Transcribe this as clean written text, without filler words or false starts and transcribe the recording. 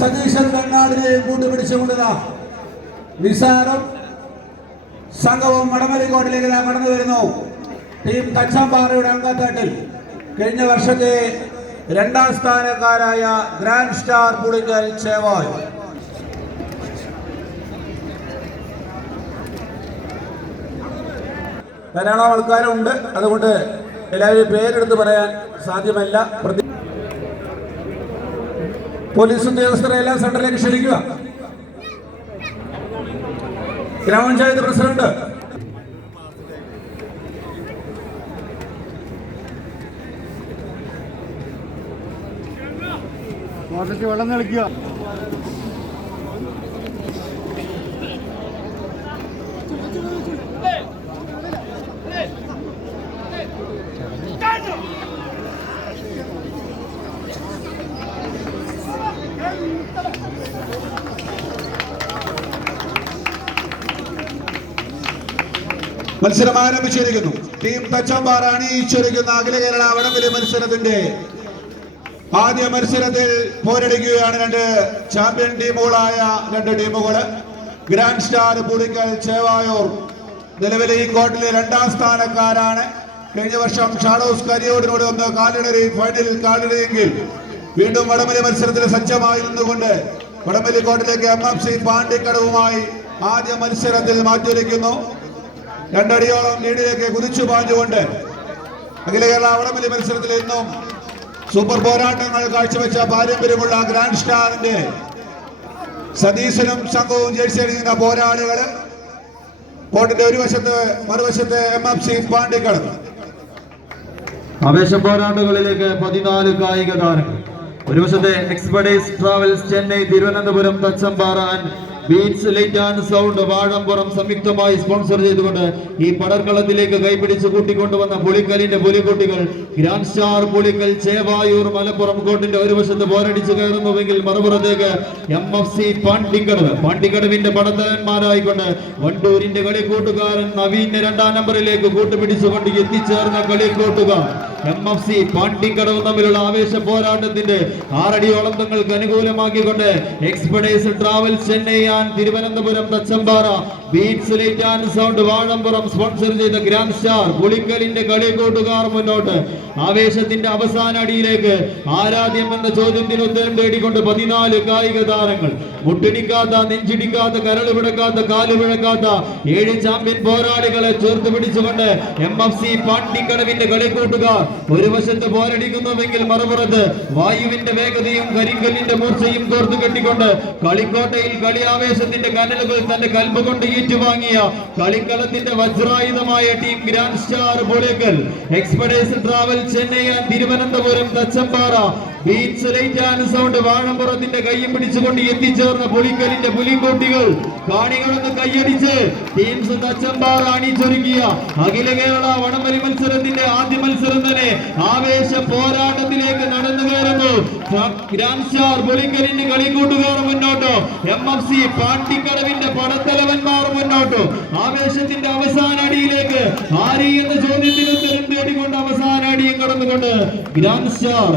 സതീശൻ വെങ്ങാടിനെയും കൂട്ടുപിടിച്ചുകൊണ്ടുള്ള നിസാരം സംഘവും വടമലിക്കോട്ടിലേക്ക് കടന്നു വരുന്നു. ടീം തച്ചമ്പാറയുടെ അംഗത്തട്ടിൽ കഴിഞ്ഞ വർഷത്തെ രണ്ടാം സ്ഥാനക്കാരായ ഗ്രാൻഡ് സ്റ്റാർ പുളിക്കൽ ചേവായ് ധാരാളം ആൾക്കാരുണ്ട്. അതുകൊണ്ട് എല്ലാവരും പേരെടുത്ത് പറയാൻ സാധ്യമല്ല. പോലീസ് ഉദ്യോഗസ്ഥരെ എല്ലാം സെന്ററിലേക്ക് ക്ഷണിക്കുക. ഗ്രാമപഞ്ചായത്ത് പ്രസിഡന്റ് വെള്ളം കളിക്കുക. മത്സരം ആരംഭിച്ചിരിക്കുന്നു. ടീം തച്ചമ്പാറ അണിയിച്ചിരിക്കുന്ന അഖില കേരള വടംവലി മത്സരത്തിന്റെ ആദ്യ മത്സരത്തിൽ പോരടിക്കുകയാണ് രണ്ട് ചാമ്പ്യൻ ടീമുകളായ രണ്ട് ടീമുകൾ. ഗ്രാൻഡ് സ്റ്റാർ പുളിക്കൽ ചേവായൂർ നിലവിലെ ഈ കോട്ടിലെ രണ്ടാം സ്ഥാനക്കാരാണ്. കഴിഞ്ഞ വർഷം ഷാഡോസ് കരിയോടിനോട് ഒന്ന് കാലിടറി ഫൈനലിൽ കാലിടറിയെങ്കിൽ വീണ്ടും വടംവലി മത്സരത്തിൽ സജ്ജമായി നിന്നുകൊണ്ട് വടംവലി കോട്ടിലേക്ക് MFC പാണ്ടിക്കടവുമായി ആദ്യ മത്സരത്തിൽ മാറ്റിവെക്കുന്നു. രണ്ടടിയോളം ലീഡിലേക്ക് കുതിച്ചു പാഞ്ഞുകൊണ്ട് അഖില കേരള വടംവലി മത്സരത്തിൽ ഇന്നും സൂപ്പർ പോരാട്ടങ്ങൾ കാഴ്ചവെച്ച പാരമ്പര്യമുള്ള ഗ്രാൻഡ് സ്റ്റാറിന്റെ സതീശനും സംഘവും ജേഴ്സി അണിയുന്ന പോരാളികൾ. കോട്ടിന്റെ ഒരു വശത്ത് മറുവശത്ത് MFC പാണ്ടിക്കടവ്. ആവേശ പോരാട്ടങ്ങളിലേക്ക് 14 കായിക താരങ്ങൾ. ഒരു വശത്തെ expertise travels Chennai, Thiruvananthapuram, Thachampara beats light and sound Vazhampuram സംയുക്തമായി സ്പോൺസർ ചെയ്തുകൊണ്ട് ഈ പടർക്കളത്തിലേക്ക് കൈപിടിച്ച് കൂട്ടിക്കൊണ്ടുവന്ന പുളിക്കലിന്റെ പുലിക്കുട്ടികൾ ഗ്രാൻഡ് സ്റ്റാർ പുളിക്കൽ ചേവായൂർ മലപ്പുറം കോട്ടിന്റെ ഒരു വശത്ത് പോരടിച്ചു കയറുന്നുവെങ്കിൽ മറുപുറത്തേക്ക് MFC പാണ്ടിക്കടവിന്റെ പടത്തലന്മാരായിക്കൊണ്ട് വണ്ടൂരിന്റെ കളിക്കൂട്ടുകാരൻ നവീന്റെ രണ്ടാം നമ്പറിലേക്ക് കൂട്ടുപിടിച്ചുകൊണ്ട് എത്തിച്ചേർന്ന കളിക്കൂട്ടുകാർ MFC പാണ്ടിക്കടവും തമ്മിലുള്ള ആവേശ പോരാട്ടത്തിന്റെ 6 അടിയോളം തങ്ങൾക്ക് അനുകൂലമാക്കിക്കൊണ്ട് expertise travels Chennai, Thiruvananthapuram, Thachampara beats light and sound Vazhampuram sponsor ചെയ്ത ഗ്രാൻഡ് സ്റ്റാർ പുളിക്കലിന്റെ കളിക്കൂട്ടുകാർ മുന്നോട്ട്. ആവേശത്തിന്റെ അവസാന അടിയിലേക്ക് ആരാധ്യം എന്ന ചോദ്യത്തിന് ഉത്തരം തേടിക്കൊണ്ട് 14 കായിക താരങ്ങൾ. മുട്ടിടിക്കാത്ത, നെഞ്ചിടിക്കാത്ത, കരളുപിടക്കാത്ത, കാലുപിഴക്കാത്ത 7 ചാമ്പ്യൻ പോരാളികളെ ചേർത്ത് പിടിച്ചുകൊണ്ട് MFC പാണ്ടിക്കടവിന്റെ കളിക്കൂട്ടുകാർ ഒരു വശത്ത് പോരടിക്കുന്നുവെങ്കിൽ മറുപുറത്ത് വായുവിന്റെ വേഗതയും കരിങ്കല്ലിന്റെ മൂർച്ചയും കോർത്തു കെട്ടിക്കൊണ്ട് കളിക്കോട്ടയിൽ കളിയാവേശത്തിന്റെ കനലുകൾ തന്റെ കൽബ് കൊണ്ട് ഏറ്റുവാങ്ങിയ കളിക്കളത്തിന്റെ വജ്രായുധമായ team grand star Pulikkal, expertise travel Chennai, Thiruvananthapuram, Thachampara beats light and sound വാഴമ്പുറത്തിന്റെ കൈയും പിടിച്ചുകൊണ്ട് എത്തിച്ചേർന്ന പുളിക്കലിന്റെ പുലിക്കോട്ടികൾ കാണികളൊന്ന് കൈയടിച്ച് ടീംസ് തച്ചമ്പാറ അണിച്ചൊരുക്കിയ അഖില കേരള വടംവലി മത്സരത്തിന്റെ ആദ്യ മത്സരം തന്നെ ആവേശ പോരാട്ടത്തിലേക്ക് നടന്നു കയറുന്നു. ഗ്രാൻഡ് സ്റ്റാർ പുളിക്കലിന്റെ കളിക്കൂട്ടുകാർ മുന്നോട്ടോ, MFC പാണ്ടിക്കടവിന്റെ പടത്തലവന്മാർ മുന്നോട്ടോ. ആവേശത്തിന്റെ അവസാന അടിയിലേക്ക് ആരി എന്ന ചോദ്യത്തിന് ഉത്തരം തേടിക്കൊണ്ട് അവസാന അടിയും കടന്നുകൊണ്ട് ഗ്രാൻഡ് സ്റ്റാർ